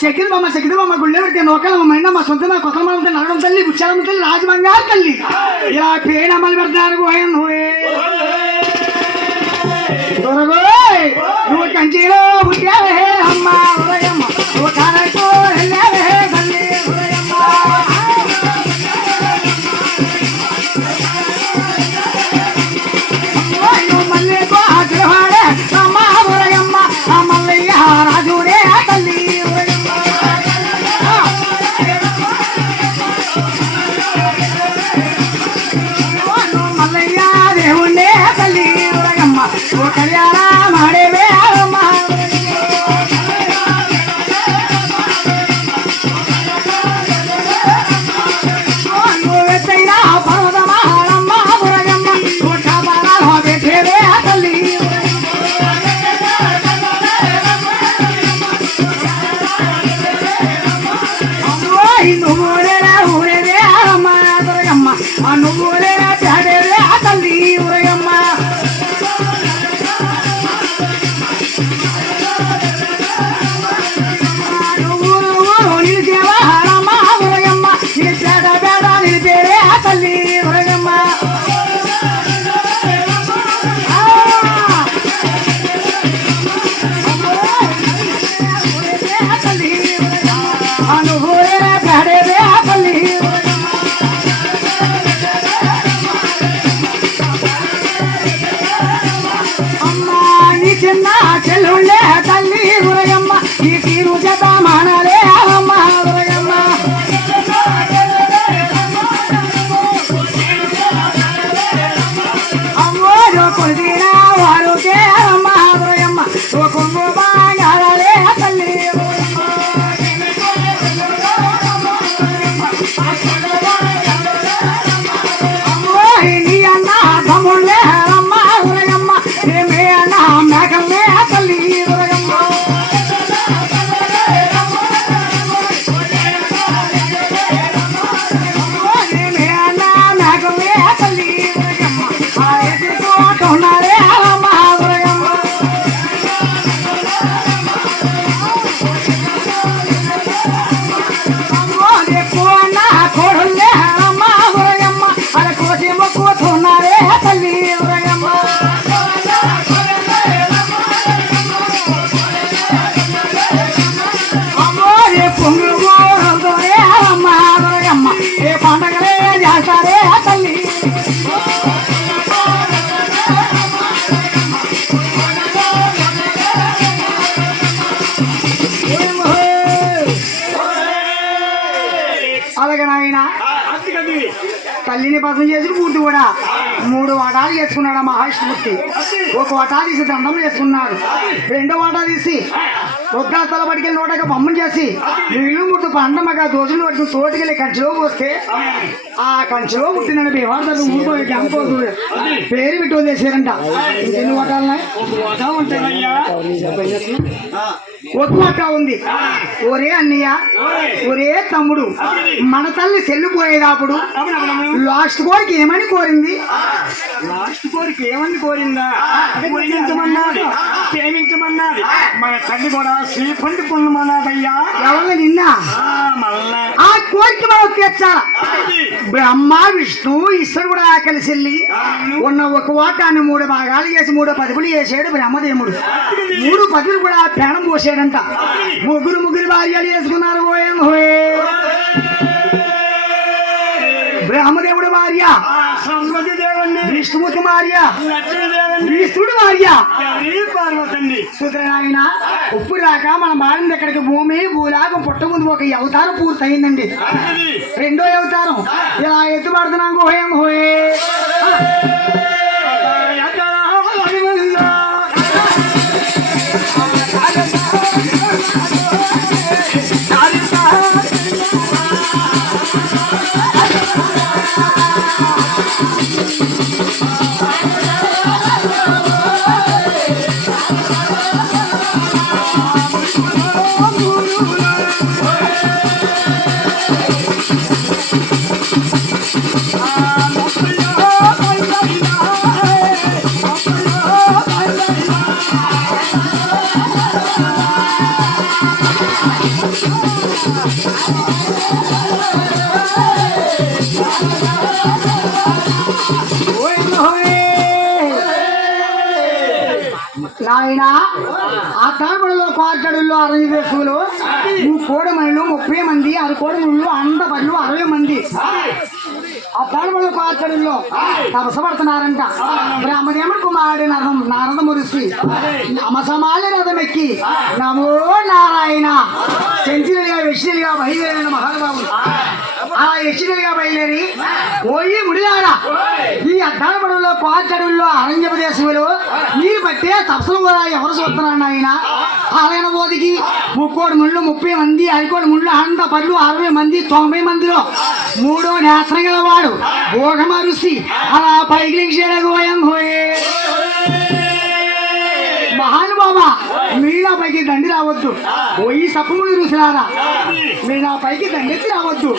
సెకిల్ బొమ్మ గుళ్ళే పెడితే నోకలమ్మ మైండ మా సొంత మా కొత్త మమ్మ నడడం తల్లి బుచ్చాలమ్మ తల్లి రాజబంగారు తల్లి ఇలా పేడమ్మలు పెడతారు నువ్వు కంచిలో పుట్టావే అమ్మ ఉదయమ్మ నువ్వు కానకు వెళ్ళావే తల్లి ఉదయమ్మ నువ్వు మళ్ళీ ఆచరవాడే అమ్మ ఉదయమ్మ ఆ మల్లయ్య రాజుడే తల్లి ఉదయమ్మ నువ్వు మల్లయ్య దేవుణ్ణే తల్లి ఉదయమ్మ నువ్వు కళ్యాణ మాడేవే అమ్మ నువ్వు ఎత్తైనా పర్వతమా అమ్మ ఉదయమ్మ నువ్వు కాపాడా పెట్టేవే తల్లి నువ్వులేరా ఊరేవే అమ్మ ఉదయమ్మ నువ్వులేరా చాడేవే తల్లి ఉదయమ్మ నిలిచేవా అమ్మ ఉదయమ్మ నిలిచేట బేడ నిలిపేరే తల్లి ఉదయమ్మ అనుభూరేరా చాడేవే తల్లి అమ్మా నీ చిన్న చెల్లుళ్ళే తల్లి ఉదయమ్మ ఈ తీరు చేత మానాలే అమ్మ ఉదయమ్మ అమ్మో కొలిసిన వారుకే అమ్మ ఉదయమ్మ ఓ కొంగు బాగాలే తల్లి అమ్మో నీ అన్న తమ్ముళ్ళే అమ్మ ఉదయమ్మ ఏమే అన్న మేకల్లే తల్లి ఉదయమ్మ ఏమే అన్న మేకల్లే తల్లి ఉదయమ్మ ఆ ఎదుర్కోట ఉన్నారే అమ్మ ఉదయమ్మ అమ్మో ఎక్కువ అన్న కోడళ్ళే అమ్మ ఉదయమ్మ అలా కోసి మొక్కుతున్నారే తల్లి ఉదయమ్మ అమ్మో ఏ పొంగులు ఊరంతోనే అమ్మ ఉదయమ్మ ఏ పండగలే చేస్తారే తల్లి అలాగే నాయన తల్లిని పసం చేసి పూర్తి కూడా 3 వాటాలు చేసుకున్నాడు మహావిష్ణుమూర్తి. ఒక వాటా తీసి దండం చేసుకున్నాడు. 2వ వాటా తీసి ఒక్క తలబడికెళ్ళి నోటగా బొమ్మను చేసి నీళ్ళు ముట్టు పండమగా దోషులు పట్టిన తోటికెళ్ళి కంచిలో పోస్తే ఆ కంచిలో పుట్టిన బీవాడతారు ఊరిపోయి క్యాంపోదు పేరు పెట్టి వదిలేసారంట. ఇంకెన్ని వాటాలున్నాయి? ఒక వాటా ఉంది. ఒరే అన్నయ్య ఒరే తమ్ముడు మన తల్లి చెల్లిపోయేటప్పుడు లాస్ట్ కోరిక ఏమని కోరింది? లాస్ట్ కోరిక ఏమని కోరిందా? పూజించమన్నది, ప్రేమించమన్నది. మన తల్లి కూడా శ్రీపండి పొందమన్నదయ్యా. ఎవరు నిన్న మళ్ళా ఆ కోరిక మనం తీర్చాల. బ్రహ్మ విష్ణు ఈశ్వరు కూడా కలిసి వెళ్ళి ఉన్న ఒక వాటాన్ని 3 భాగాలు చేసి 3 పదుపులు చేసాడు బ్రహ్మదేవుడు. 3 పదులు కూడా ప్రాణం పోసాడంట. ముగ్గురు భార్యలు చేసుకున్నారు. బ్రహ్మదేవుడు భార్య, విష్ణుమూర్తి భార్య, విష్ణుడు భార్య పార్వతండి. సుతరాయన ఉప్పు రాక మన మారింది ఎక్కడికి భూమి భూలాగం పుట్టముందు ఒక అవతారం పూర్తయిందండి. 2వ అవతారం ఇలా ఎత్తుపడుతున్నాం. హోయం హోయే నాయన ఆ తలపడిలో కోటడుల్లో 60 దేశములు కోడమనులు 30 మంది 6 కోడమనులు అందపళ్ళు 60 మంది ఆ తలపడిలో కోటడుల్లో తపసపడుతున్నారంట. బ్రహ్మదేవుడు కుమారుడు నారద మురిసి అమసమాలి రథం ఎక్కి నమో నారాయణ సెంచురీగా వెచ్చినలుగా బయలుదేరిన మహానుభావుడు ఆ యక్షిణులుగా బయలుదేరి పోయి ముడిలారా ఈ అడ్డాలపడుల్లో కోటడుల్లో అరణ్యపు దేశములు నీరు పట్టే తపస్సులు కూడా ఎవరు చూస్తున్నాడు ఆయన ఆయన బోధికి 3 ముళ్ళు 30 మంది 5 ముళ్ళు 100 పళ్ళు 60 మంది 90 మందిలో 3వ నేత్రం గలవాడు భోగమరుసి అలా పైకి చేయడం మహానుభావ మీరు నా పైకి దండి రావద్దు పోయి సప్పుములు చూసినారా మీరు నా పైకి దండెత్తి రావద్దు